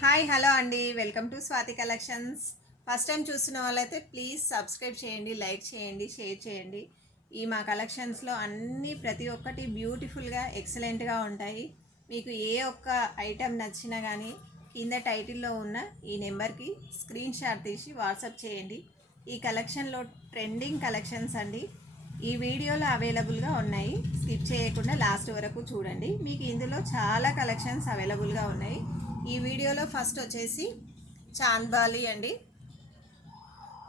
Hi hello అండి, welcome to Swathi collections. First time చూస్తున్న వాళ్ళైతే ప్లీజ్ సబ్స్క్రైబ్ చేయండి, లైక్ చేయండి, షేర్ చేయండి. ఈ మా కలెక్షన్స్లో అన్నీ ప్రతి ఒక్కటి బ్యూటిఫుల్గా ఎక్సలెంట్గా ఉంటాయి. మీకు ఏ ఒక్క ఐటెం నచ్చినా కానీ కింద టైటిల్లో ఉన్న ఈ నెంబర్కి స్క్రీన్ షాట్ తీసి వాట్సాప్ చేయండి. ఈ కలెక్షన్లో ట్రెండింగ్ కలెక్షన్స్ అండి. ఈ వీడియోలో అవైలబుల్గా ఉన్నాయి. స్కిప్ చేయకుండా లాస్ట్ వరకు చూడండి. మీకు ఇందులో చాలా కలెక్షన్స్ అవైలబుల్గా ఉన్నాయి. ఈ వీడియోలో ఫస్ట్ వచ్చేసి చాంద్బాలి అండి,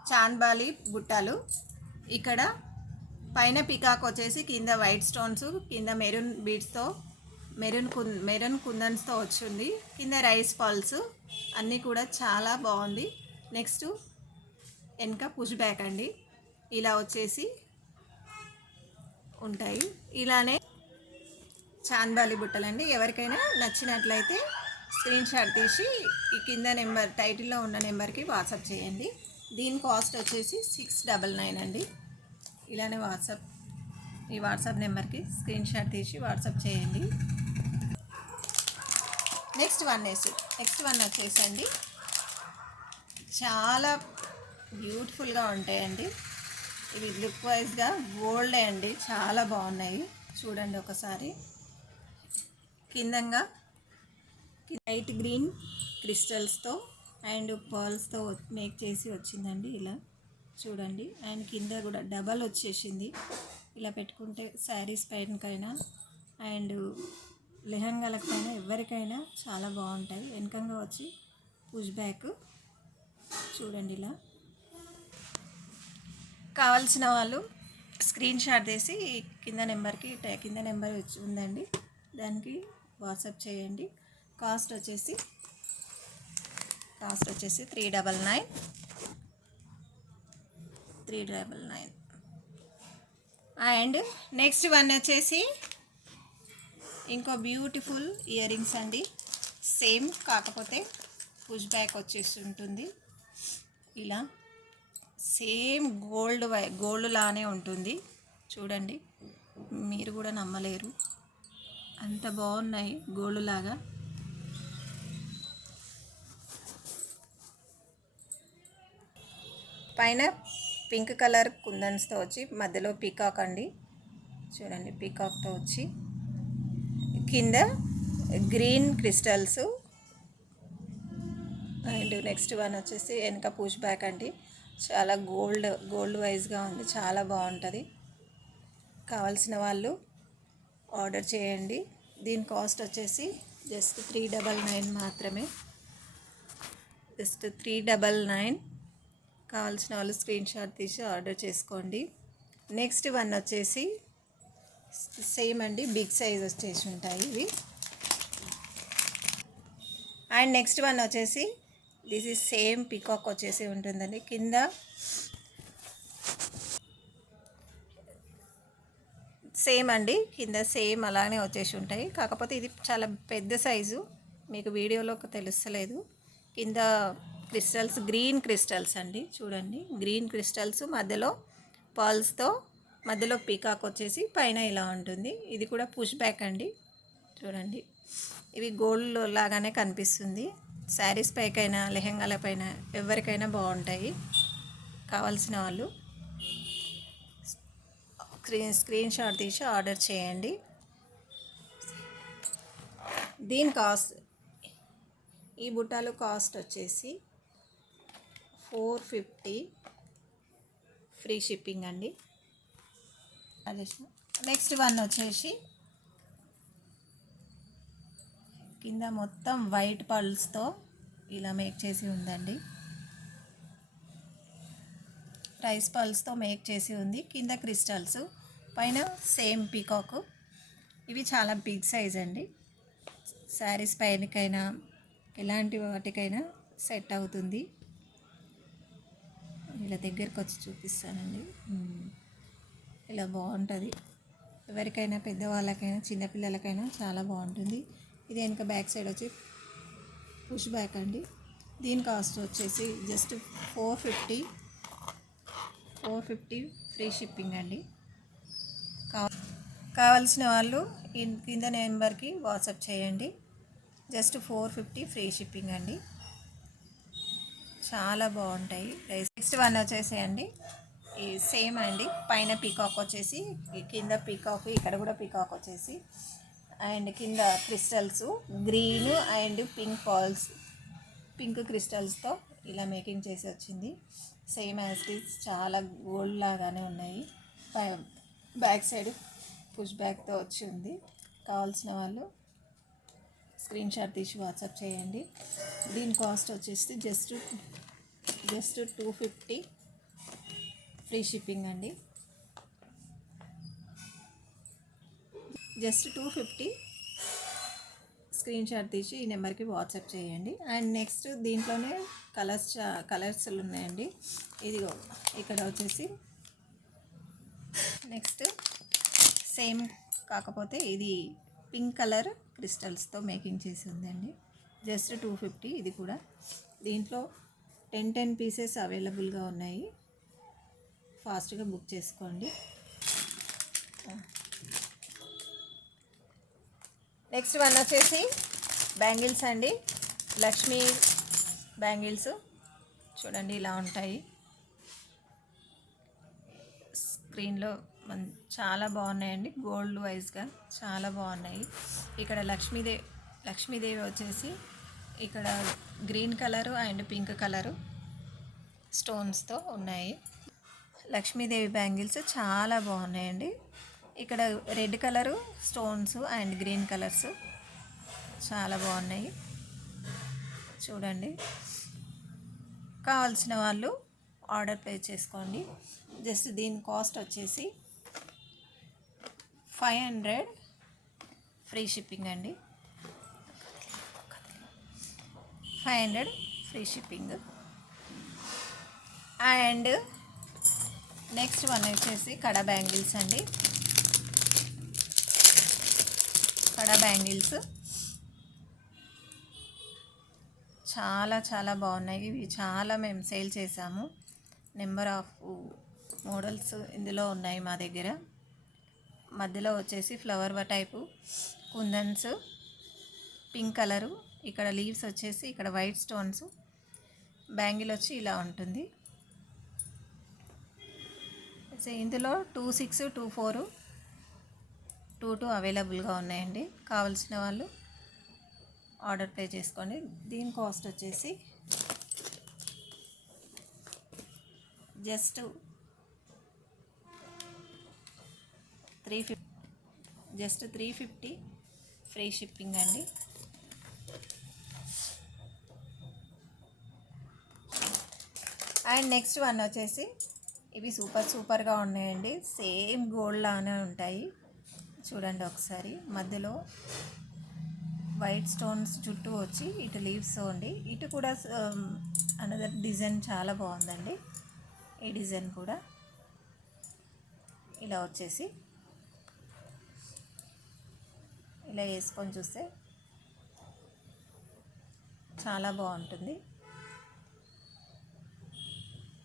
చాంద్బాలి బుట్టలు. ఇక్కడ పైన పికాక్ వచ్చేసి కింద వైట్ స్టోన్స్, కింద మెరూన్ బీడ్స్తో మెరూన్ కుందన్స్తో వచ్చింది. కింద రైస్ పల్స్ అన్నీ కూడా చాలా బాగుంది. నెక్స్ట్ వెనక పుష్ బ్యాక్ అండి, ఇలా వచ్చేసి ఉంటాయి. ఇలానే చాంద్బాలి బుట్టలండి. ఎవరికైనా నచ్చినట్లయితే స్క్రీన్ షాట్ తీసి ఈ కింద నెంబర్ టైటిల్లో ఉన్న నెంబర్కి వాట్సాప్ చేయండి. దీని కాస్ట్ వచ్చేసి 699 అండి. ఇలానే ఈ వాట్సాప్ నెంబర్కి స్క్రీన్ షాట్ తీసి వాట్సాప్ చేయండి. నెక్స్ట్ వన్ వచ్చేసండి, చాలా బ్యూటిఫుల్గా ఉంటాయండి. ఇవి లుక్ వైజ్గా గోల్డ్ అండి, చాలా బాగున్నాయి. చూడండి ఒకసారి. కిందంగా లైట్ గ్రీన్ క్రిస్టల్స్తో అండ్ పర్ల్స్తో మేక్ చేసి వచ్చిందండి. ఇలా చూడండి. అండ్ కింద కూడా డబల్ వచ్చేసింది. ఇలా పెట్టుకుంటే శారీస్ పైనకైనా అండ్ లెహంగాలకైనా ఎవరికైనా చాలా బాగుంటాయి. వెనకంగా వచ్చి పుష్ బ్యాక్ చూడండి. ఇలా కావాల్సిన వాళ్ళు స్క్రీన్ షాట్ తీసి కింద నెంబర్కి కింద నెంబర్ ఉందండి, దానికి వాట్సాప్ చేయండి. కాస్ట్ వచ్చేసి 399. అండ్ నెక్స్ట్ వన్ వచ్చేసి ఇంకో బ్యూటిఫుల్ ఇయర్ రింగ్స్ అండి. సేమ్ కాకపోతే పుష్ బ్యాక్ వచ్చేసి ఉంటుంది. ఇలా సేమ్ గోల్డ్ లానే ఉంటుంది. చూడండి, మీరు కూడా నమ్మలేరు, అంత బాగున్నాయి గోల్డ్ లాగా. పైన పింక్ కలర్ కుందన్స్తో వచ్చి మధ్యలో పీకాక్ అండి. చూడండి, పీకాక్తో వచ్చి కింద green crystals. And next one వచ్చేసి వెనక పుష్ బ్యాక్ అండి. చాలా గోల్డ్ వైజ్గా ఉంది, చాలా బాగుంటుంది. కావాల్సిన వాళ్ళు ఆర్డర్ చేయండి. దీని కాస్ట్ వచ్చేసి జస్ట్ 399 మాత్రమే. జస్ట్ 399. కావాల్సిన వాళ్ళు స్క్రీన్ షాట్ తీసి ఆర్డర్ చేసుకోండి. నెక్స్ట్ వన్ వచ్చేసి సేమ్ అండి, బిగ్ సైజ్ వచ్చేసి ఉంటాయి ఇవి. అండ్ నెక్స్ట్ వన్ వచ్చేసి దిస్ ఈజ్ సేమ్ పీకాక్ వచ్చేసి ఉంటుందండి. కింద సేమ్ అండి, కింద సేమ్ అలానే వచ్చేసి ఉంటాయి. కాకపోతే ఇది చాలా పెద్ద సైజు, మీకు వీడియోలో తెలుస్తలేదు. కింద క్రిస్టల్స్ గ్రీన్ క్రిస్టల్స్ అండి. చూడండి, గ్రీన్ క్రిస్టల్స్ మధ్యలో పర్ల్స్తో, మధ్యలో పీకాక్ వచ్చేసి పైన ఇలా ఉంటుంది. ఇది కూడా పుష్ బ్యాక్ అండి. చూడండి, ఇవి గోల్డ్ లాగానే కనిపిస్తుంది. శారీస్ పైకైనా లెహంగాల పైన ఎవరికైనా బాగుంటాయి. కావాల్సిన వాళ్ళు స్క్రీన్ షాట్ తీసి ఆర్డర్ చేయండి. దీని కాస్ట్, ఈ బుట్టాలు కాస్ట్ వచ్చేసి 450, ఫ్రీ షిప్పింగ్ అండి. నెక్స్ట్ వన్ వచ్చేసి కింద మొత్తం వైట్ పర్ల్స్తో ఇలా మేక్ చేసి ఉందండి. రైస్ పల్స్తో మేక్ చేసి ఉంది. కింద క్రిస్టల్స్, పైన సేమ్ పీకాక్. ఇవి చాలా బిగ్ సైజ్ అండి. శారీస్ పైనకైనా ఎలాంటి వాటికైనా సెట్ అవుతుంది. ఇలా దగ్గరికి వచ్చి చూపిస్తానండి. ఇలా బాగుంటుంది. ఎవరికైనా పెద్దవాళ్ళకైనా చిన్నపిల్లలకైనా చాలా బాగుంటుంది. ఇది వెనక బ్యాక్ సైడ్ వచ్చి పుష్ బ్యాక్ అండి. దీని కాస్ట్ వచ్చేసి జస్ట్ 450, ఫ్రీ షిప్పింగ్ అండి. కావాల్సిన వాళ్ళు కింద నెంబర్కి వాట్సాప్ చేయండి. జస్ట్ 450 ఫ్రీ షిప్పింగ్ అండి. చాలా బాగుంటాయి. నెక్స్ట్ వన్ వచ్చేసేయండి ఈ సేమ్ అండి. పైన పీకాక్ వచ్చేసి, కింద పీకాక్, ఇక్కడ కూడా పీకాక్ వచ్చేసి, అండ్ కింద crystals green and pink pearls, pink క్రిస్టల్స్తో ఇలా మేకింగ్ చేసి వచ్చింది. సేమ్ యాజ్ ఇట్, చాలా గోల్డ్ లాగానే ఉన్నాయి. బ్యాక్ సైడ్ పుష్ బ్యాక్తో వచ్చి ఉంది. కావాల్సిన వాళ్ళు స్క్రీన్ షాట్ తీసి వాట్సాప్ చేయండి. దీని కాస్ట్ వచ్చేసి జస్ట్ 250 ఫ్రీ షిప్పింగ్ అండి. జస్ట్ 250 స్క్రీన్ షాట్ తీసి ఈ నెంబర్కి వాట్సాప్ చేయండి. అండ్ నెక్స్ట్ దీంట్లోనే కలర్స్ ఉన్నాయండి. ఇదిగో ఇక్కడ వచ్చేసి నెక్స్ట్ సేమ్, కాకపోతే ఇది పింక్ కలర్ క్రిస్టల్స్తో మేకింగ్ చేసి ఉందండి. జస్ట్ 250 ఇది కూడా. దీంట్లో 10 పీసెస్ అవైలబుల్గా ఉన్నాయి. ఫాస్ట్గా బుక్ చేసుకోండి. నెక్స్ట్ వన్ వచ్చేసి బ్యాంగిల్స్ అండి. లక్ష్మీ బ్యాంగిల్స్ చూడండి ఇలా ఉంటాయి. స్క్రీన్లో చాలా బాగున్నాయండి. గోల్డ్ వైజ్గా చాలా బాగున్నాయి. ఇక్కడ లక్ష్మీదేవి వచ్చేసి ఇక్కడ green colour and pink colour స్టోన్స్తో ఉన్నాయి. లక్ష్మీదేవి బ్యాంగిల్స్ చాలా బాగున్నాయండి. ఇక్కడ red colour stones and green colours చాలా బాగున్నాయి చూడండి. కావాల్సిన వాళ్ళు ఆర్డర్ ప్లేస్ చేసుకోండి. జస్ట్ దీని కాస్ట్ వచ్చేసి 500 ఫ్రీ షిప్పింగ్ అండి. 500 free shipping. And next one వచ్చేసి కడా బ్యాంగిల్స్ అండి. కడా బ్యాంగిల్స్ చాలా బాగున్నాయి. ఇవి చాలా మేము సేల్ చేసాము. నెంబర్ ఆఫ్ మోడల్స్ ఇందులో ఉన్నాయి మా దగ్గర. మధ్యలో వచ్చేసి ఫ్లవర్ టైపు కుందన్స్, పింక్ కలరు, ఇక్కడ లీవ్స్ వచ్చేసి ఇక్కడ వైట్ స్టోన్స్, బ్యాంగిల్ వచ్చి ఇలా ఉంటుంది. ఇందులో 26, 24, 22 అవైలబుల్గా ఉన్నాయండి. కావాల్సిన వాళ్ళు ఆర్డర్ ప్లే చేసుకోండి. దీని కాస్ట్ వచ్చేసి జస్ట్ 350 ఫ్రీ షిప్పింగ్ అండి. అండ్ నెక్స్ట్ వన్ వచ్చేసి ఇవి సూపర్గా ఉన్నాయండి. సేమ్ గోల్డ్ లానే ఉంటాయి చూడండి ఒకసారి. మధ్యలో వైట్ స్టోన్స్ చుట్టూ వచ్చి ఇటు లీవ్స్ ఉండి, ఇటు కూడా అనదర్ డిజైన్ చాలా బాగుందండి. ఈ డిజైన్ కూడా ఇలా వచ్చేసి ఇలా వేసుకొని చూస్తే చాలా బాగుంటుంది.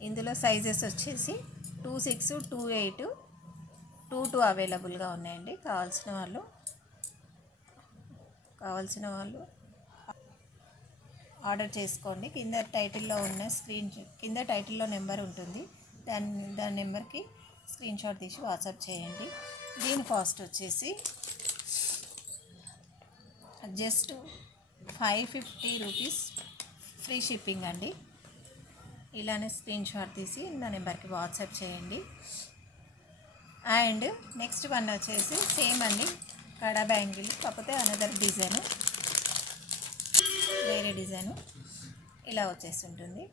ఇందులో సైజెస్ వచ్చేసి 26, 28, 22 అవైలబుల్గా ఉన్నాయండి. కావాల్సిన వాళ్ళు ఆర్డర్ చేసుకోండి. కింద టైటిల్లో నెంబర్ ఉంటుంది. దాని నెంబర్కి స్క్రీన్ షాట్ తీసి వాట్సాప్ చేయండి. దీని కాస్ట్ వచ్చేసి జస్ట్ 550 రూపీస్ ఫ్రీ షిప్పింగ్ అండి. ఇలానే స్క్రీన్ షాట్ తీసి నా నెంబర్కి వాట్సాప్ చేయండి. అండ్ నెక్స్ట్ వన్ వచ్చేసి సేమ్ అండి, కడా బ్యాంగిల్, కాకపోతే అనదర్ డిజైను, వేరే డిజైను ఇలా వచ్చేసి ఉంటుంది.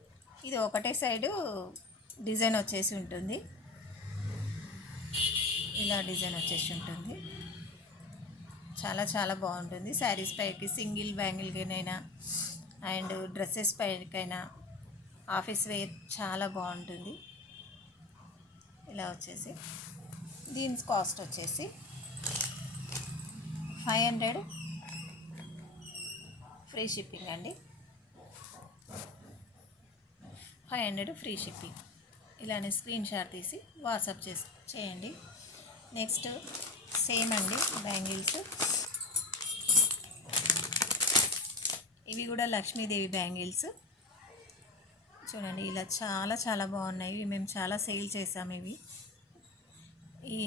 ఇది ఒకటే సైడు డిజైన్ వచ్చేసి ఉంటుంది. ఇలా డిజైన్ వచ్చేసి ఉంటుంది. చాలా బాగుంటుంది. శారీస్ పైకి సింగిల్ బ్యాంగిల్కైనా అండ్ డ్రెస్సెస్ పైకైనా ఆఫీస్ వేర్ చాలా బాగుంటుంది. ఇలా వచ్చేసి దీని కాస్ట్ వచ్చేసి 500 ఫ్రీ షిప్పింగ్ అండి. 500 ఫ్రీ షిప్పింగ్. ఇలానే స్క్రీన్ షాట్ తీసి వాట్సాప్ చేయండి. నెక్స్ట్ సేమ్ అండి బ్యాంగిల్స్. ఇవి కూడా లక్ష్మీదేవి బ్యాంగిల్స్ చూడండి. ఇలా చాలా చాలా బాగున్నాయి. ఇవి మేము చాలా సేల్ చేసాము. ఇవి ఈ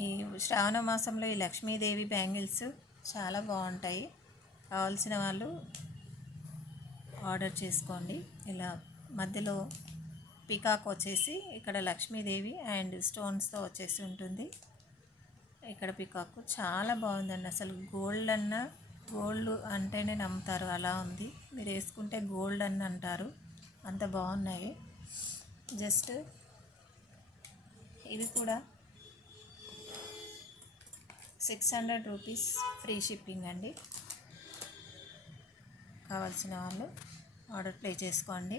శ్రావణ మాసంలో ఈ లక్ష్మీదేవి బ్యాంగిల్స్ చాలా బాగుంటాయి. కావాల్సిన వాళ్ళు ఆర్డర్ చేసుకోండి. ఇలా మధ్యలో పికాక్ వచ్చేసి ఇక్కడ లక్ష్మీదేవి అండ్ స్టోన్స్తో వచ్చేసి ఉంటుంది. ఇక్కడ పికాక్ చాలా బాగుందండి. అసలు గోల్డ్ అంటేనే నమ్ముతారు, అలా ఉంది. మీరు వేసుకుంటే గోల్డ్ అని అంటారు, అంత బాగున్నాయి. జస్ట్ ఇవి కూడా 600 రూపీస్ ఫ్రీ షిప్పింగ్ అండి. కావాల్సిన వాళ్ళు ఆర్డర్ ప్లేస్ చేసుకోండి.